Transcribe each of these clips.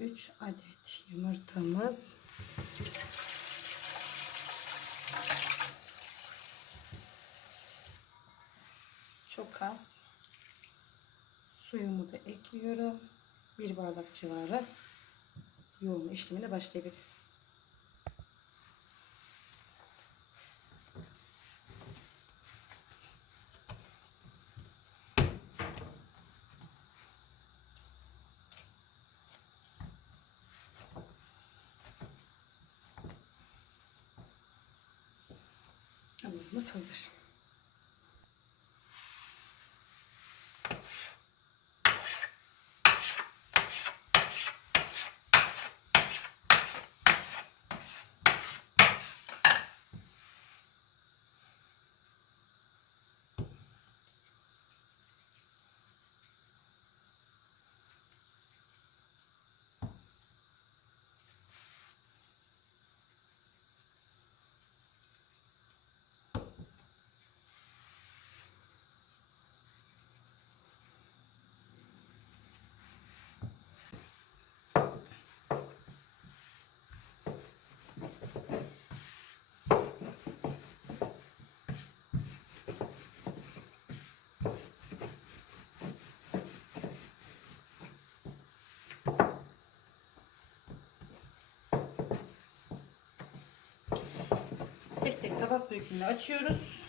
3 adet yumurtamız. Çok az suyumu da ekliyorum. Bir bardak civarı yoğurma işlemine başlayabiliriz. Hamurumuz hazır. Tek tek tabak büyüklüğünü açıyoruz.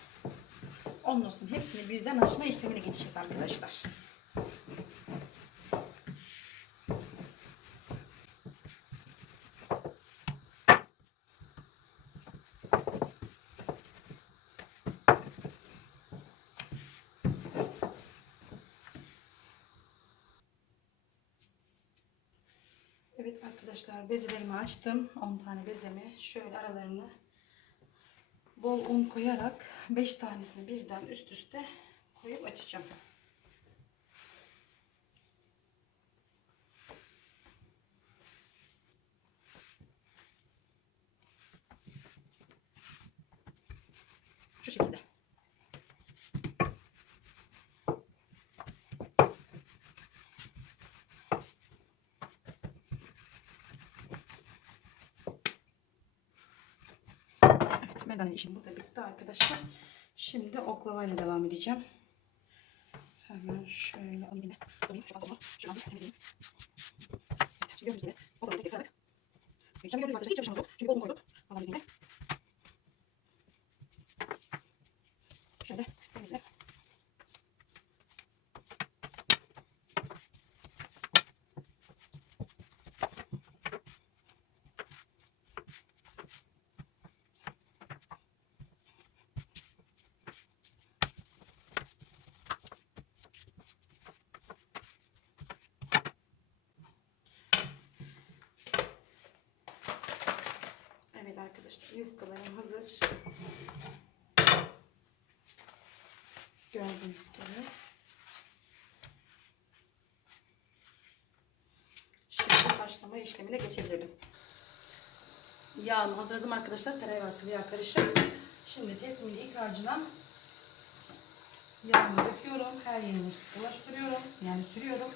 Ondan sonra hepsini birden açma işlemine geçeceğiz arkadaşlar. Evet arkadaşlar bezelerimi açtım. 10 tane bezemi şöyle aralarını bol un koyarak 5 tanesini birden üst üste koyup açacağım. Şu şekilde. Evet medane işim burada bitti arkadaşlar. Şimdi oklavayla devam edeceğim. Hemen şöyle alayım. Alayım şu anda şu anda temizleyeyim. Şimdi gördüğünüz gibi oklavayı tek sardık. Şimdi gördüğünüz arkadaşlar hiç çalışmamız yok. Çünkü bol un koyduk. Allah'ın izniyle. Şöyle temizle. Evet arkadaşlar yufkalarım hazır. Gördüğünüz gibi. Şimdi haşlama işlemine geçebilirim. Yağımı hazırladım arkadaşlar. Tereyağı sıvı yağ karışık. Şimdi testimin ilk harcına yağımı döküyorum. Her yerine ulaştırıyorum. Yani sürüyorum.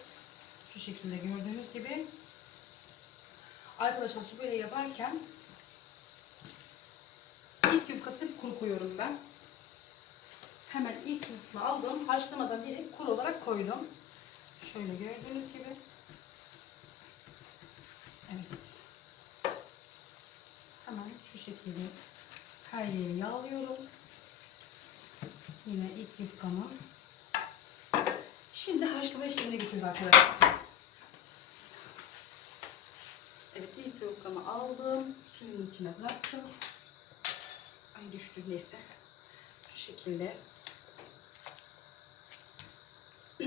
Şu şekilde gördüğünüz gibi. Arkadaşlar su böyle yaparken İlk yufkasını kuru koyuyorum ben. Hemen ilk yufka aldım. Haşlamadan direkt kuru olarak koydum. Şöyle gördüğünüz gibi. Evet. Hemen şu şekilde her yeri yağlıyorum. Yine ilk yufkamı. Şimdi haşlama işlemine geçiyoruz arkadaşlar. Evet ilk yufkamı aldım. Suyun içine bıraktım. Ay düştü neyse. Şu şekilde.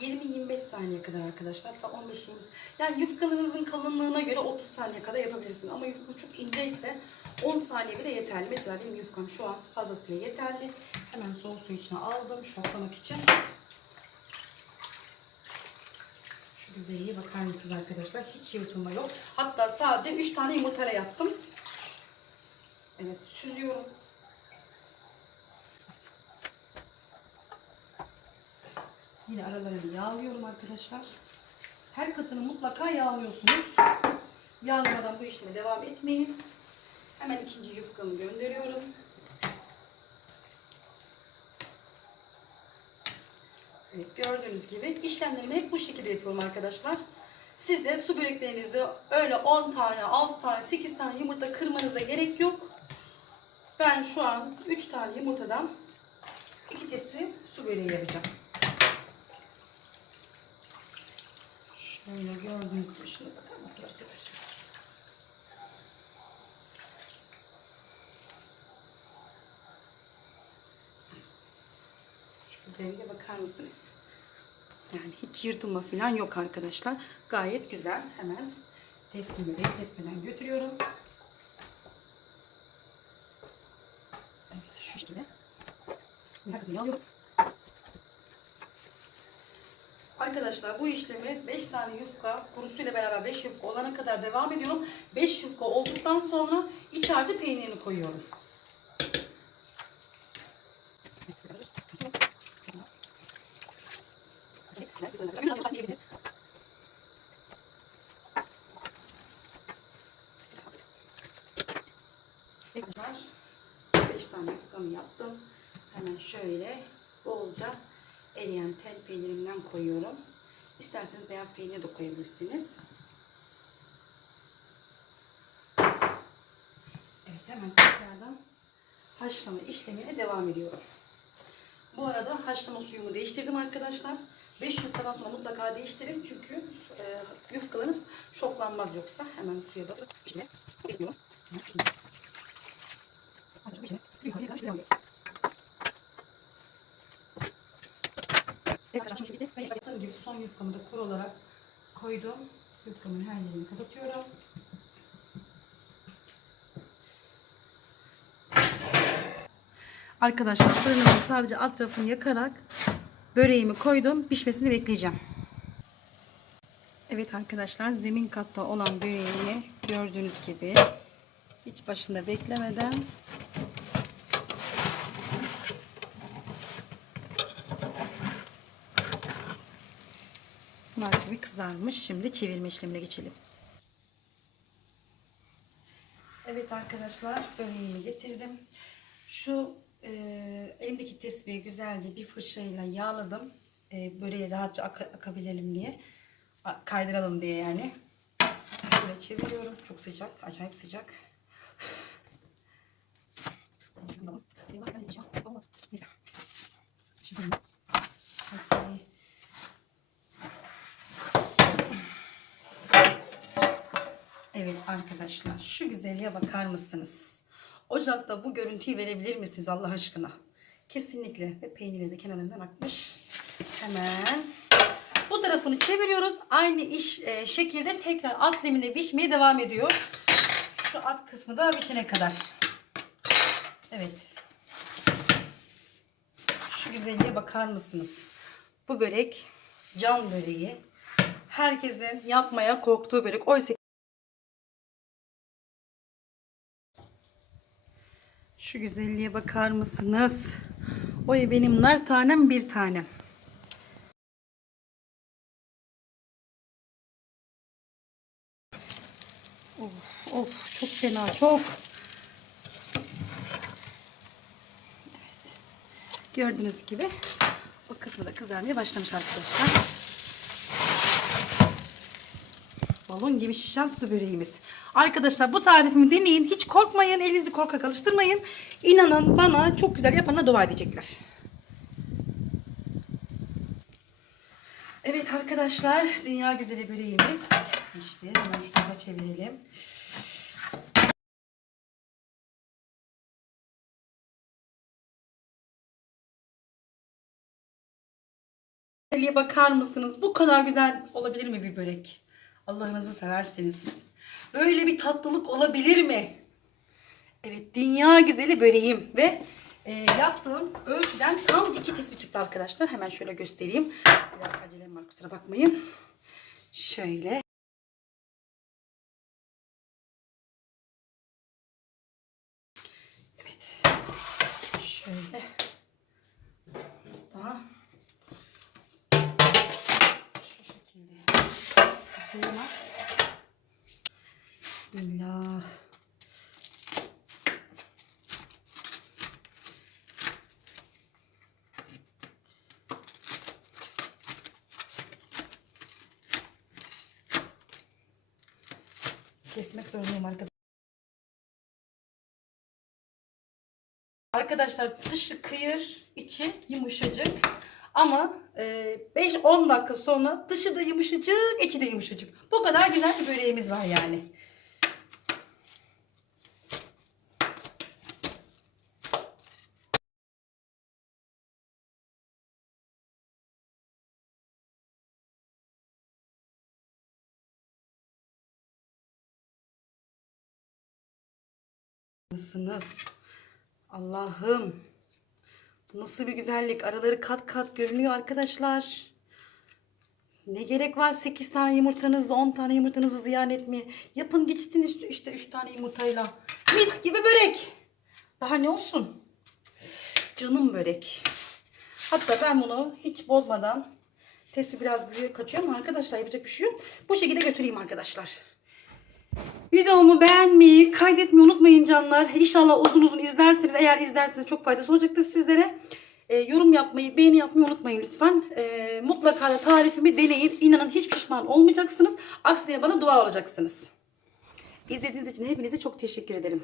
20-25 saniye kadar arkadaşlar. Hatta 15 20 Yani yufkalarınızın kalınlığına göre 30 saniye kadar yapabilirsiniz. Ama yufka çok ince ise 10 saniye bile yeterli. Mesela benim yufkam şu an fazlasıyla yeterli. Hemen soğuk su içine aldım şoklamak için. Şu güzelliğe bakar mısınız arkadaşlar? Hiç yırtılma yok. Hatta sadece 3 tane yumurtayla yaptım. Süzüyorum. Yine aralarını yağlıyorum arkadaşlar. Her katını mutlaka yağlıyorsunuz. Yağlamadan bu işleme devam etmeyin. Hemen ikinci yufkamı gönderiyorum. Evet, gördüğünüz gibi işlemlerimi hep bu şekilde yapıyorum arkadaşlar. Siz de su böreklerinizi öyle 10 tane, 6 tane, 8 tane yumurta kırmanıza gerek yok. Ben şu an 3 tane yumurtadan 2 testi su böreği yapacağım. Şöyle gördüğünüz gibi şuna bakar mısınız arkadaşlar? Şu güzelliğe bakar mısınız? Yani hiç yırtılma falan yok arkadaşlar. Gayet güzel. Hemen testimi bekletmeden götürüyorum. Evet şu şekilde. Yakını alıyorum. Arkadaşlar bu işlemi 5 tane yufka kurusuyla beraber 5 yufka olana kadar devam ediyorum. 5 yufka olduktan sonra iç harcı peynirini koyuyorum. Tekrar 5 tane yufkamı yaptım. Hemen şöyle bolca eriyen tel peynirimden koyuyorum. İsterseniz beyaz peynir de koyabilirsiniz. Evet hemen tekrardan haşlama işlemine devam ediyorum. Bu arada haşlama suyumu değiştirdim arkadaşlar. 5 yufkadan sonra mutlaka değiştirin çünkü e, yufkalarınız şoklanmaz yoksa. Hemen suya bakıp işte bekliyorum. Ve yaptığım gibi son yufkamı da kur olarak koydum. Yufkamın her yerini kapatıyorum. Arkadaşlar fırınımı sadece alt tarafını yakarak böreğimi koydum. Pişmesini bekleyeceğim. Evet arkadaşlar zemin katta olan böreğimi gördüğünüz gibi hiç başında beklemeden Nar gibi kızarmış. Şimdi çevirme işlemine geçelim. Evet arkadaşlar böreğimi getirdim. Şu e, elimdeki tesbihi güzelce bir fırçayla yağladım. E, böreği rahatça aka- akabilelim diye. A- Kaydıralım diye yani. Şöyle çeviriyorum. Çok sıcak. Acayip sıcak. Şimdi Evet arkadaşlar şu güzelliğe bakar mısınız? Ocakta bu görüntüyü verebilir misiniz Allah aşkına? Kesinlikle ve peyniri de kenarından akmış. Hemen bu tarafını çeviriyoruz. Aynı iş e, şekilde tekrar az zeminde pişmeye devam ediyor. Şu alt kısmı da pişene kadar. Evet. Şu güzelliğe bakar mısınız? Bu börek can böreği. Herkesin yapmaya korktuğu börek. Oysa Şu güzelliğe bakar mısınız? Oy benim nar tanem bir tanem. Of of çok fena çok. Evet. Gördüğünüz gibi o kısmı da kızarmaya başlamış arkadaşlar. Balon gibi şişen su böreğimiz. Arkadaşlar bu tarifimi deneyin. Hiç korkmayın. Elinizi korkak alıştırmayın. İnanın bana çok güzel yapana dua edecekler. Evet arkadaşlar. Dünya güzeli böreğimiz. İşte hemen şu çevirelim. Güzelliğe bakar mısınız? Bu kadar güzel olabilir mi bir börek? Allah'ınızı severseniz. Böyle bir tatlılık olabilir mi? Evet dünya güzeli böreğim ve e, yaptığım ölçüden tam iki tespih çıktı arkadaşlar. Hemen şöyle göstereyim. Biraz acelem var kusura bakmayın. Şöyle. Evet. Şöyle. Daha. Şu şekilde. Koyamaz. Bismillah. Kesmek zorundayım arkadaşlar. Arkadaşlar dışı kıyır, içi yumuşacık. Ama 5-10 dakika sonra dışı da yumuşacık, içi de yumuşacık. Bu kadar güzel bir böreğimiz var yani. Mısınız? Allah'ım. Nasıl bir güzellik. Araları kat kat görünüyor arkadaşlar. Ne gerek var 8 tane yumurtanızla 10 tane yumurtanızı ziyan etmeye. Yapın geçsin işte, işte 3 tane yumurtayla. Mis gibi börek. Daha ne olsun? Canım börek. Hatta ben bunu hiç bozmadan tespih biraz büyüğe kaçıyor arkadaşlar yapacak bir şey yok. Bu şekilde götüreyim arkadaşlar. Videomu beğenmeyi, kaydetmeyi unutmayın canlar. İnşallah uzun uzun izlersiniz. Eğer izlerseniz çok faydası olacaktır sizlere. Ee, yorum yapmayı, beğeni yapmayı unutmayın lütfen. Ee, mutlaka da tarifimi deneyin. İnanın hiç pişman olmayacaksınız. Aksine bana dua olacaksınız. İzlediğiniz için hepinize çok teşekkür ederim.